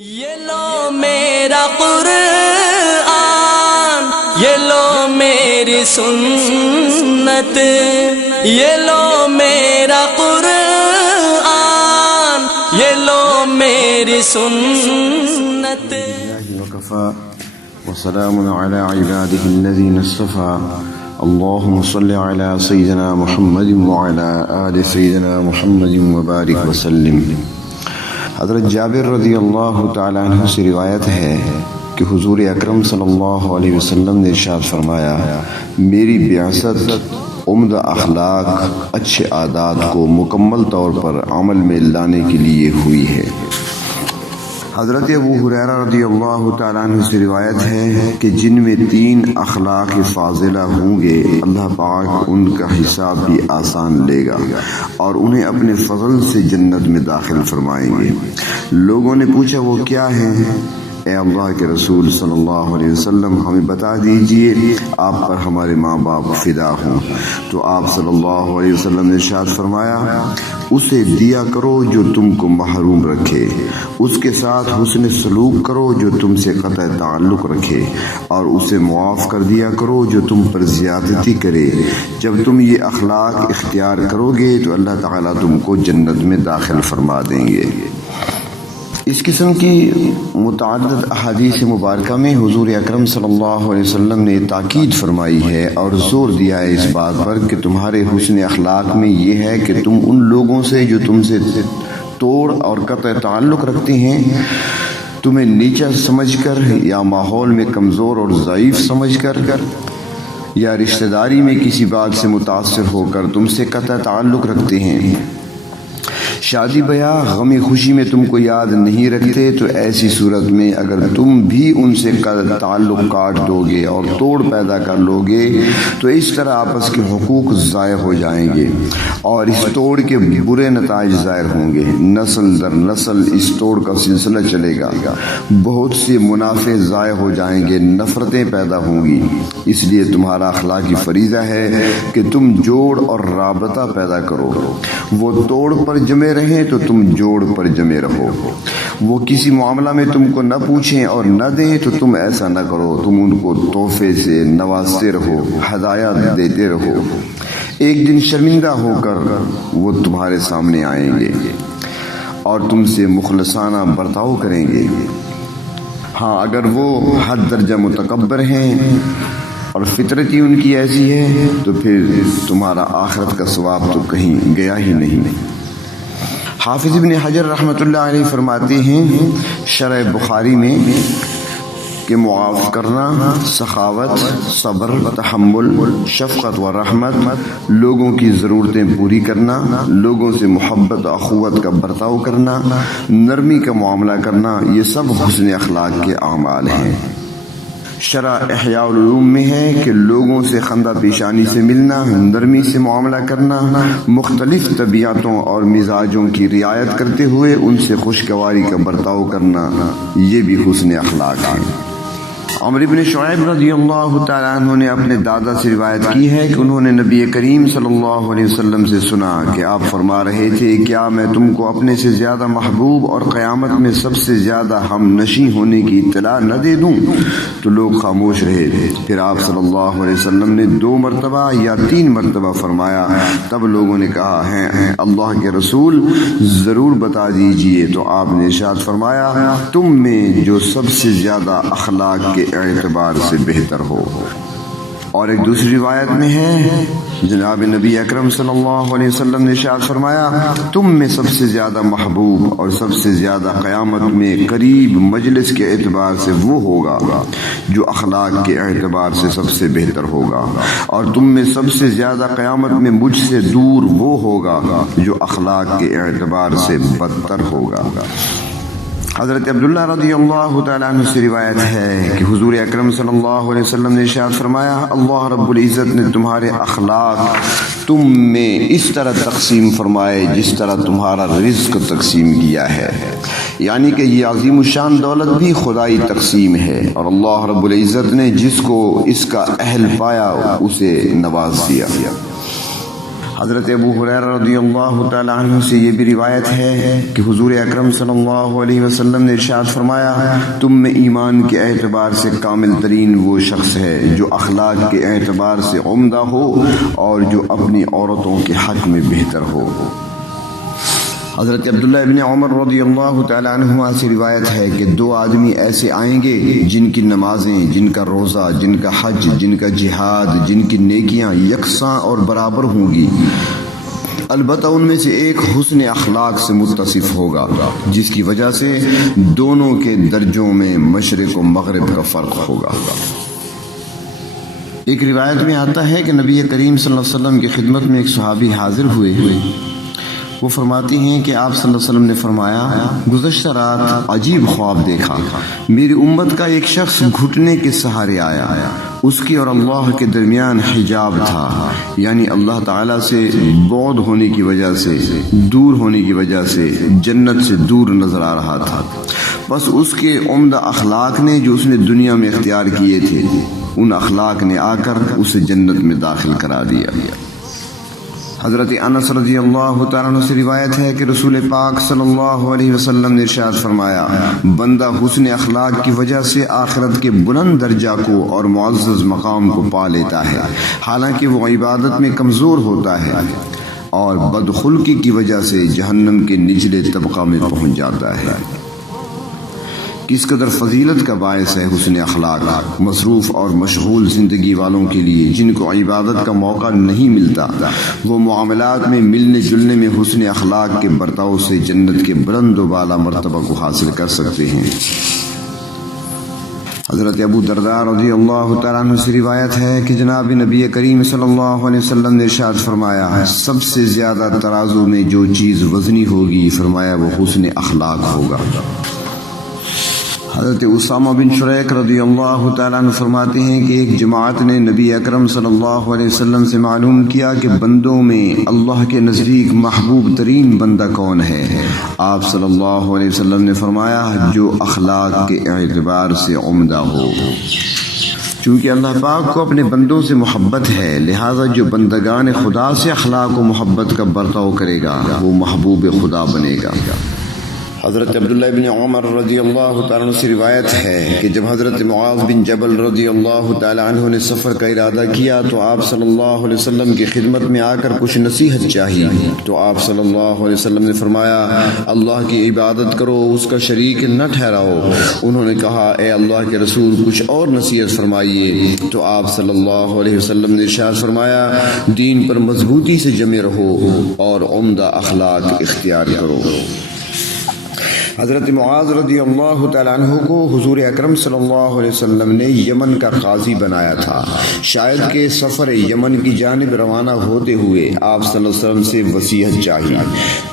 یہ لو میرا قرآن، یہ لو میری سنت، یہ لو میرا قرآن، یہ لو میری سنت۔ وكفى وسلام على عباده الذين اصطفى اللهم صل على سيدنا محمد وعلى آل سيدنا محمد وبارك وسلم۔ حضرت جابر رضی اللہ تعالیٰ عنہ سے روایت ہے کہ حضور اکرم صلی اللہ علیہ وسلم نے ارشاد فرمایا، میری بعثت عمدہ اخلاق، اچھے عادات کو مکمل طور پر عمل میں لانے کے لیے ہوئی ہے۔ حضرت ابو ہریرہ رضی اللہ تعالیٰ عنہ سے روایت ہے کہ جن میں 3 اخلاق فاضلہ ہوں گے، اللہ پاک ان کا حساب بھی آسان لے گا اور انہیں اپنے فضل سے جنت میں داخل فرمائیں گے۔ لوگوں نے پوچھا وہ کیا ہیں؟ اے اللہ کے رسول صلی اللہ علیہ وسلم، ہمیں بتا دیجئے، آپ پر ہمارے ماں باپ فدا ہوں۔ تو آپ صلی اللہ علیہ وسلم نے ارشاد فرمایا، اسے دیا کرو جو تم کو محروم رکھے، اس کے ساتھ حسن سلوک کرو جو تم سے قطع تعلق رکھے، اور اسے معاف کر دیا کرو جو تم پر زیادتی کرے۔ جب تم یہ اخلاق اختیار کرو گے تو اللہ تعالیٰ تم کو جنت میں داخل فرما دیں گے۔ اس قسم کی متعدد احادیث مبارکہ میں حضور اکرم صلی اللہ علیہ وسلم نے تاکید فرمائی ہے اور زور دیا ہے اس بات پر کہ تمہارے حسن اخلاق میں یہ ہے کہ تم ان لوگوں سے جو تم سے توڑ اور قطع تعلق رکھتے ہیں، تمہیں نیچا سمجھ کر یا ماحول میں کمزور اور ضعیف سمجھ کر یا رشتہ داری میں کسی بات سے متاثر ہو کر تم سے قطع تعلق رکھتے ہیں، شادی بیاہ غم خوشی میں تم کو یاد نہیں رکھتے، تو ایسی صورت میں اگر تم بھی ان سے تعلق کاٹ دو گے اور توڑ پیدا کر لو گے تو اس طرح آپس کے حقوق ضائع ہو جائیں گے اور اس توڑ کے برے نتائج ظاہر ہوں گے۔ نسل در نسل اس توڑ کا سلسلہ چلے گا، بہت سے منافع ضائع ہو جائیں گے، نفرتیں پیدا ہوں گی۔ اس لیے تمہارا اخلاقی فریضہ ہے کہ تم جوڑ اور رابطہ پیدا کرو۔ وہ توڑ پر جمے رہیں تو تم جوڑ پر جمے رہو۔ وہ کسی معاملہ میں تم کو نہ پوچھیں اور نہ دیں تو تم ایسا نہ کرو، تم ان کو تحفے سے نوازتے رہو، ہدایات دیتے رہو۔ ایک دن شرمندہ ہو کر وہ تمہارے سامنے آئیں گے اور تم سے مخلصانہ برتاؤ کریں گے۔ ہاں، اگر وہ حد درجہ متکبر ہیں اور فطرت ہی ان کی ایسی ہے تو پھر تمہارا آخرت کا ثواب تو کہیں گیا ہی نہیں۔ حافظ ابن حجر رحمۃ اللہ علیہ فرماتے ہیں شرح بخاری میں کہ معاف کرنا، سخاوت، صبر، تحمل، شفقت و رحمت، لوگوں کی ضرورتیں پوری کرنا، لوگوں سے محبت و اخوت کا برتاؤ کرنا، نرمی کا معاملہ کرنا، یہ سب حسن اخلاق کے اعمال ہیں۔ شرح احیاء العلوم میں ہے کہ لوگوں سے خندہ پیشانی سے ملنا، نرمی سے معاملہ کرنا، مختلف طبیعتوں اور مزاجوں کی رعایت کرتے ہوئے ان سے خوشگواری کا برتاؤ کرنا، یہ بھی حسن اخلاق ہے۔ عمرو بن شعیب رضی اللہ تعالیٰ عنہ نے اپنے دادا سے روایت کی ہے کہ انہوں نے نبی کریم صلی اللہ علیہ وسلم سے سنا کہ آپ فرما رہے تھے، کیا میں تم کو اپنے سے زیادہ محبوب اور قیامت میں سب سے زیادہ ہم نشیں ہونے کی اطلاع نہ دے دوں؟ تو لوگ خاموش رہے تھے۔ پھر آپ صلی اللہ علیہ وسلم نے 2 مرتبہ یا 3 مرتبہ فرمایا، تب لوگوں نے کہا ہے اللہ کے رسول ضرور بتا دیجئے۔ تو آپ نے ارشاد فرمایا، تم میں جو سب سے زیادہ اخلاق کے اعتبار سے بہتر ہو۔ اور ایک دوسری روایت میں ہے جناب نبی اکرم صلی اللہ علیہ وسلم نے ارشاد فرمایا، تم میں سب سے زیادہ محبوب اور سب سے زیادہ قیامت میں قریب مجلس کے اعتبار سے وہ ہوگا جو اخلاق کے اعتبار سے سب سے بہتر ہوگا، اور تم میں سب سے زیادہ قیامت میں مجھ سے دور وہ ہوگا جو اخلاق کے اعتبار سے بدتر ہوگا۔ حضرت عبداللہ رضی اللہ تعالیٰ عنہ سے روایت ہے کہ حضور اکرم صلی اللہ علیہ وسلم نے ارشاد فرمایا، اللہ رب العزت نے تمہارے اخلاق تم میں اس طرح تقسیم فرمائے جس طرح تمہارا رزق تقسیم کیا ہے، یعنی کہ یہ عظیم الشان دولت بھی خدائی تقسیم ہے، اور اللہ رب العزت نے جس کو اس کا اہل پایا اسے نواز دیا۔ حضرت ابو ہریرہ رضی اللہ تعالی عنہ سے یہ بھی روایت ہے کہ حضور اکرم صلی اللہ علیہ وسلم نے ارشاد فرمایا، تم میں ایمان کے اعتبار سے کامل ترین وہ شخص ہے جو اخلاق کے اعتبار سے عمدہ ہو اور جو اپنی عورتوں کے حق میں بہتر ہو۔ حضرت عبداللہ ابن عمر رضی اللہ تعالی عنہما سے روایت ہے کہ دو آدمی ایسے آئیں گے جن کی نمازیں، جن کا روزہ، جن کا حج، جن کا جہاد، جن کی نیکیاں یکساں اور برابر ہوں گی، البتہ ان میں سے ایک حسن اخلاق سے متصف ہوگا جس کی وجہ سے دونوں کے درجوں میں مشرق و مغرب کا فرق ہوگا۔ ایک روایت میں آتا ہے کہ نبی کریم صلی اللہ علیہ وسلم کی خدمت میں ایک صحابی حاضر ہوئے۔ وہ فرماتی ہیں کہ آپ صلی اللہ علیہ وسلم نے فرمایا، گزشتہ رات عجیب خواب دیکھا، میری امت کا ایک شخص گھٹنے کے سہارے آیا، اس کی اور اللہ کے درمیان حجاب تھا، یعنی اللہ تعالیٰ سے بعد ہونے کی وجہ سے، دور ہونے کی وجہ سے جنت سے دور نظر آ رہا تھا۔ بس اس کے عمدہ اخلاق نے جو اس نے دنیا میں اختیار کیے تھے، ان اخلاق نے آ کر اسے جنت میں داخل کرا دیا۔ حضرت انس رضی اللہ تعالیٰ عنہ سے روایت ہے کہ رسول پاک صلی اللہ علیہ وسلم نے ارشاد فرمایا، بندہ حسن اخلاق کی وجہ سے آخرت کے بلند درجہ کو اور معزز مقام کو پا لیتا ہے، حالانکہ وہ عبادت میں کمزور ہوتا ہے، اور بدخلقی کی وجہ سے جہنم کے نچلے طبقہ میں پہنچ جاتا ہے۔ کس قدر فضیلت کا باعث ہے حسن اخلاق مصروف اور مشغول زندگی والوں کے لیے، جن کو عبادت کا موقع نہیں ملتا، وہ معاملات میں ملنے جلنے میں حسن اخلاق کے برتاؤ سے جنت کے بلند و بالا مرتبہ کو حاصل کر سکتے ہیں۔ حضرت ابو درداء رضی اللہ تعالیٰ عنہ سے روایت ہے کہ جناب نبی کریم صلی اللہ علیہ وسلم نے ارشاد فرمایا، سب سے زیادہ ترازو میں جو چیز وزنی ہوگی، فرمایا وہ حسن اخلاق ہوگا۔ حضرت اسامہ بن شریک رضی اللہ تعالیٰ عنہ فرماتے ہیں کہ ایک جماعت نے نبی اکرم صلی اللہ علیہ وسلم سے معلوم کیا کہ بندوں میں اللہ کے نزدیک محبوب ترین بندہ کون ہے؟ آپ صلی اللہ علیہ وسلم نے فرمایا، جو اخلاق کے اعتبار سے عمدہ ہو۔ چونکہ اللہ پاک کو اپنے بندوں سے محبت ہے، لہذا جو بندگان خدا سے اخلاق و محبت کا برتاؤ کرے گا وہ محبوب خدا بنے گا۔ حضرت عبداللہ بن عمر رضی اللہ تعالیٰ عنہ سے روایت ہے کہ جب حضرت معاذ بن جبل رضی اللہ تعالیٰ عنہ نے سفر کا ارادہ کیا تو آپ صلی اللہ علیہ وسلم کی خدمت میں آ کر کچھ نصیحت چاہی، تو آپ صلی اللہ علیہ وسلم نے فرمایا، اللہ کی عبادت کرو، اس کا شریک نہ ٹھہراؤ۔ انہوں نے کہا، اے اللہ کے رسول کچھ اور نصیحت فرمائیے، تو آپ صلی اللہ علیہ وسلم نے ارشاد فرمایا، دین پر مضبوطی سے جمے رہو اور عمدہ اخلاق اختیار کرو۔ حضرت معاذ رضی اللہ تعالیٰ عنہ کو حضور اکرم صلی اللہ علیہ وسلم نے یمن کا قاضی بنایا تھا۔ شاید کہ سفر یمن کی جانب روانہ ہوتے ہوئے آپ صلی اللہ علیہ وسلم سے وصیت چاہی،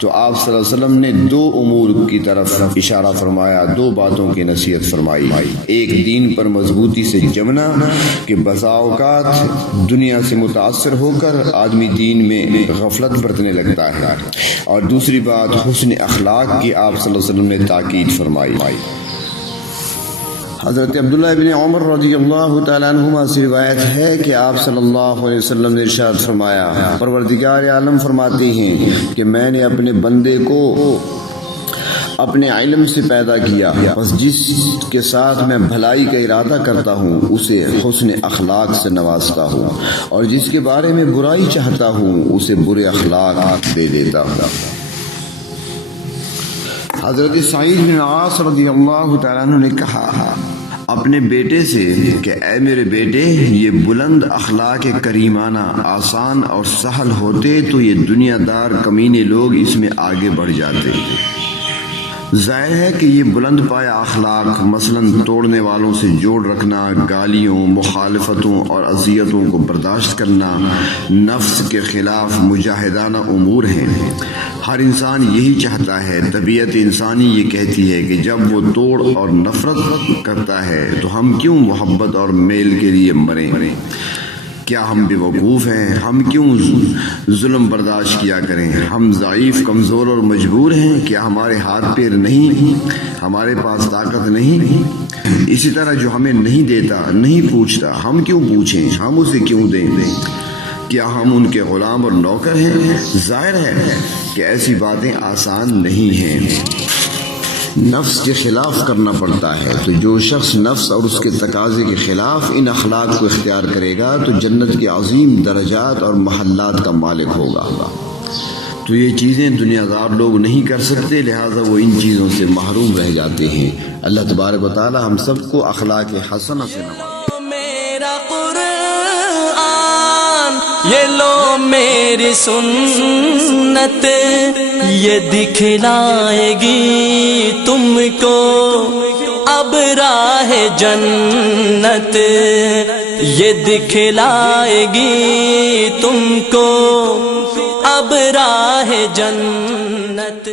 تو آپ صلی اللہ علیہ وسلم نے دو امور کی طرف اشارہ فرمایا، دو باتوں کی نصیحت فرمائی۔ ایک دین پر مضبوطی سے جمنا کہ بسا اوقات دنیا سے متاثر ہو کر آدمی دین میں غفلت برتنے لگتا ہے، اور دوسری بات حسن اخلاق کی آپ صلی اللہ علیہ وسلم نے تاکید فرمائی۔ حضرت عبداللہ بن عمر رضی اللہ تعالیٰ عنہما سے روایت ہے کہ آپ صلی اللہ علیہ وسلم نے ارشاد فرمایا، پروردگار عالم فرماتے ہیں کہ میں نے اپنے بندے کو اپنے علم سے پیدا کیا، بس جس کے ساتھ میں بھلائی کا ارادہ کرتا ہوں اسے حسن اخلاق سے نوازتا ہوں، اور جس کے بارے میں برائی چاہتا ہوں اسے برے اخلاق دے دیتا ہوں۔ حضرت سعید بن عاص رضی اللہ تعالیٰ عنہ نے کہا اپنے بیٹے سے کہ اے میرے بیٹے، یہ بلند اخلاق کریمانہ آسان اور سہل ہوتے تو یہ دنیا دار کمینے لوگ اس میں آگے بڑھ جاتے۔ ظاہر ہے کہ یہ بلند پایا اخلاق مثلاً توڑنے والوں سے جوڑ رکھنا، گالیوں، مخالفتوں اور اذیتوں کو برداشت کرنا نفس کے خلاف مجاہدانہ امور ہیں۔ ہر انسان یہی چاہتا ہے، طبیعت انسانی یہ کہتی ہے کہ جب وہ توڑ اور نفرت کرتا ہے تو ہم کیوں محبت اور میل کے لیے مریں؟ کیا ہم بے وقوف ہیں؟ ہم کیوں ظلم برداشت کیا کریں؟ ہم ضعیف، کمزور اور مجبور ہیں؟ کیا ہمارے ہاتھ پیر نہیں؟ ہمارے پاس طاقت نہیں؟ اسی طرح جو ہمیں نہیں دیتا، نہیں پوچھتا، ہم کیوں پوچھیں؟ ہم اسے کیوں دیں؟ کیا ہم ان کے غلام اور نوکر ہیں؟ ظاہر ہے کہ ایسی باتیں آسان نہیں ہیں، نفس کے خلاف کرنا پڑتا ہے۔ تو جو شخص نفس اور اس کے تقاضے کے خلاف ان اخلاق کو اختیار کرے گا تو جنت کے عظیم درجات اور محلات کا مالک ہوگا۔ تو یہ چیزیں دنیا دار لوگ نہیں کر سکتے، لہٰذا وہ ان چیزوں سے محروم رہ جاتے ہیں۔ اللہ تبارک و تعالی ہم سب کو اخلاق حسنہ سے نوازے۔ میرا قرآن یہ لو میری سنت، یہ دکھلائے گی تم کو اب راہ جنت، یہ دکھلائے گی تم کو اب راہ جنت۔